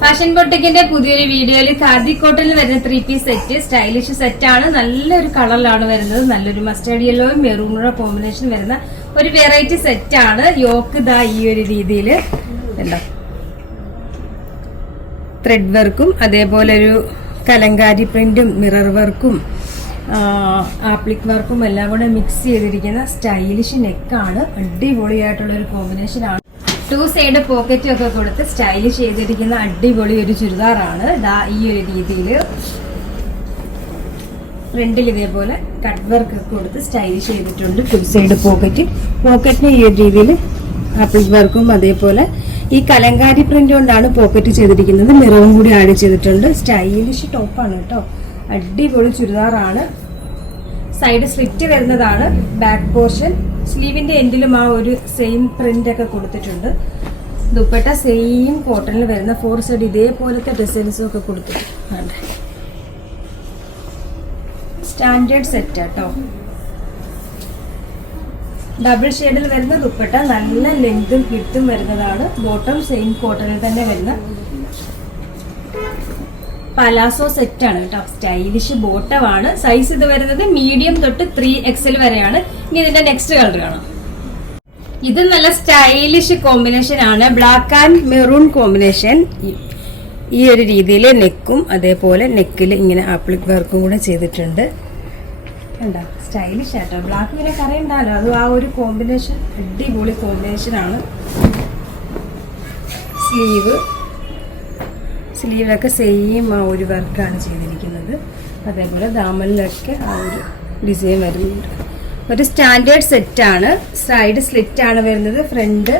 Fashion ബൊട്ടിക്കിന്റെ പുതിയൊരു വീഡിയോയിൽ ഖാദി കോട്ടണിൽ വരുന്ന 3-piece സെറ്റ് സ്റ്റൈലിഷ് സെറ്റ് ആണ്. നല്ലൊരു കളറിലാണ് വരുന്നത്. നല്ലൊരു മസ്റ്റേർഡ് യെല്ലോയും മെറൂണുടെ കോമ്പിനേഷൻ വരുന്ന ഒരു വെറൈറ്റി സെറ്റ് ആണ്. യോക്ക് ദാ ഈ ഒരു രീതിയിൽ ത്രെഡ് വർക്കും അതേപോലെ ഒരു കലങ്കാരി പ്രിന്റും മിറർ വർക്കും ആപ്ലിക് വർക്കും എല്ലാം കൂടെ മിക്സ് ചെയ്തിരിക്കുന്ന സ്റ്റൈലിഷ് നെക്കാണ്. അടിപൊളിയായിട്ടുള്ള ഒരു കോമ്പിനേഷൻ ആണ്. 2 സൈഡ് പോക്കറ്റും ഒക്കെ കൊടുത്ത് സ്റ്റൈലിഷ് ചെയ്തിരിക്കുന്ന അടിപൊളി ഒരു ചുരിദാറാണ്. ദാ ഈ ഒരു രീതിയിൽ ഫ്രണ്ടിൽ ഇതേപോലെ കട്ട് വർക്ക് ഒക്കെ കൊടുത്ത് സ്റ്റൈലിഷ് ചെയ്തിട്ടുണ്ട്. 2 സൈഡ് പോക്കറ്റിന് ഈ ഒരു രീതിയിൽ ആപ്ലിക് വർക്കും അതേപോലെ ഈ കലങ്കാരി പ്രിന്റ് കൊണ്ടാണ് പോക്കറ്റ് ചെയ്തിരിക്കുന്നത്. മിററും കൂടി ആഡ് ചെയ്തിട്ടുണ്ട്. സ്റ്റൈലിഷ് ടോപ്പാണ് കേട്ടോ. അടിപൊളി ചുരിദാറാണ്. സൈഡ് സ്ലിറ്റ് വരുന്നതാണ്. ബാക്ക് പോർഷൻ സ്ലീവിന്റെ എൻഡിലും ആ ഒരു സെയിം പ്രിന്റ് ഒക്കെ കൊടുത്തിട്ടുണ്ട്. ദുപ്പട്ട സെയിം കോട്ടണിൽ വരുന്ന 4 സൈഡ് ഇതേപോലത്തെ ഡിസൈൻസും ഒക്കെ കൊടുത്തിട്ടുണ്ട്. സ്റ്റാൻഡേർഡ് സെറ്റ് കേട്ടോ. ഡബിൾ ഷെയ്ഡിൽ വരുന്ന ദുപ്പട്ട നല്ല ലെങ്തും വിഡ്ത്തും വരുന്നതാണ്. ബോട്ടം സെയിം കോട്ടണിൽ തന്നെ വരുന്ന പലാസോ സെറ്റ് ആണ് കേട്ടോ. സ്റ്റൈലിഷ് ബോട്ടമാണ്. സൈസ് ഇത് വരുന്നത് മീഡിയം തൊട്ട് 3XL വരെയാണ്. ഇനി ഇതിന്റെ നെക്സ്റ്റ് കളർ കാണാം. ഇത് നല്ല സ്റ്റൈലിഷ് കോമ്പിനേഷൻ ആണ്. Black and maroon combination. ഈ ഒരു രീതിയിൽ നെക്കും അതേപോലെ നെക്കിൽ ഇങ്ങനെ ആപ്ലിക് വർക്കും കൂടെ ചെയ്തിട്ടുണ്ട്. കണ്ടോ, സ്റ്റൈലിഷ് ആട്ടോ. ബ്ലാക്ക് ഇങ്ങനെ കറിയുണ്ടല്ലോ, അത് ആ ഒരു കോമ്പിനേഷൻ അടിപൊളി കോമ്പിനേഷൻ ആണ്. സ്ലീവിലൊക്കെ സെയിം ആ ഒരു വർക്കാണ് ചെയ്തിരിക്കുന്നത്. അതേപോലെ ദാമനിലൊക്കെ ആ ഒരു ഡിസൈൻ വരുന്നുണ്ട്. ഒരു സ്റ്റാൻഡേർഡ് സെറ്റ് ആണ്. സൈഡ് സ്ലിറ്റ് ആണ് വരുന്നത്. ഫ്രണ്ട്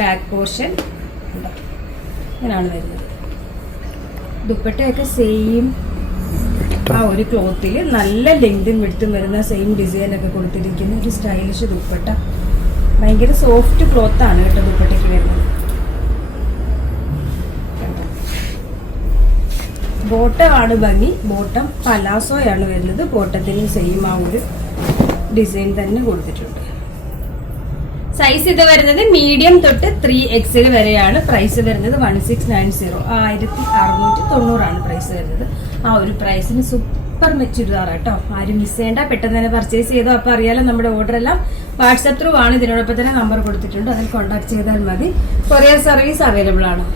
ബാക്ക് പോർഷൻ ഇങ്ങനെയാണ് വരുന്നത്. ദുപ്പട്ടയൊക്കെ സെയിം ആ ഒരു ക്ലോത്തിൽ നല്ല ലെങ്തും വിഡ്ത്തും വരുന്ന സെയിം ഡിസൈൻ ഒക്കെ കൊടുത്തിരിക്കുന്ന ഒരു സ്റ്റൈലിഷ് ദുപ്പട്ട. ഭയങ്കര സോഫ്റ്റ് ക്ലോത്ത് ആണ് കേട്ടോ ദുപ്പട്ടയ്ക്ക് വരുന്നത്. ബോട്ടമാണ് ഭംഗി. ബോട്ടം പലാസോയാണ് വരുന്നത്. ബോട്ടത്തിന് സെയിം ആ ഒരു ഡിസൈൻ തന്നെ കൊടുത്തിട്ടുണ്ട്. സൈസ് ഇത് വരുന്നത് മീഡിയം തൊട്ട് 3XL വരെയാണ്. പ്രൈസ് വരുന്നത് 1690, 1690 പ്രൈസ് വരുന്നത്. ആ ഒരു പ്രൈസിന് സൂപ്പർ ചുരിദാർ കേട്ടോ. ആരും മിസ് ചെയ്യേണ്ട. പെട്ടെന്ന് തന്നെ പർച്ചേസ് ചെയ്തോ. അപ്പൊ അറിയാലോ നമ്മുടെ ഓർഡർ എല്ലാം വാട്സ്ആപ്പ് ത്രൂ ആണ്. ഇതിനോടൊപ്പം തന്നെ നമ്പർ കൊടുത്തിട്ടുണ്ട്. അതിൽ കോൺടാക്ട് ചെയ്താൽ മതി. കൊറിയർ സർവീസ് അവൈലബിൾ ആണ്.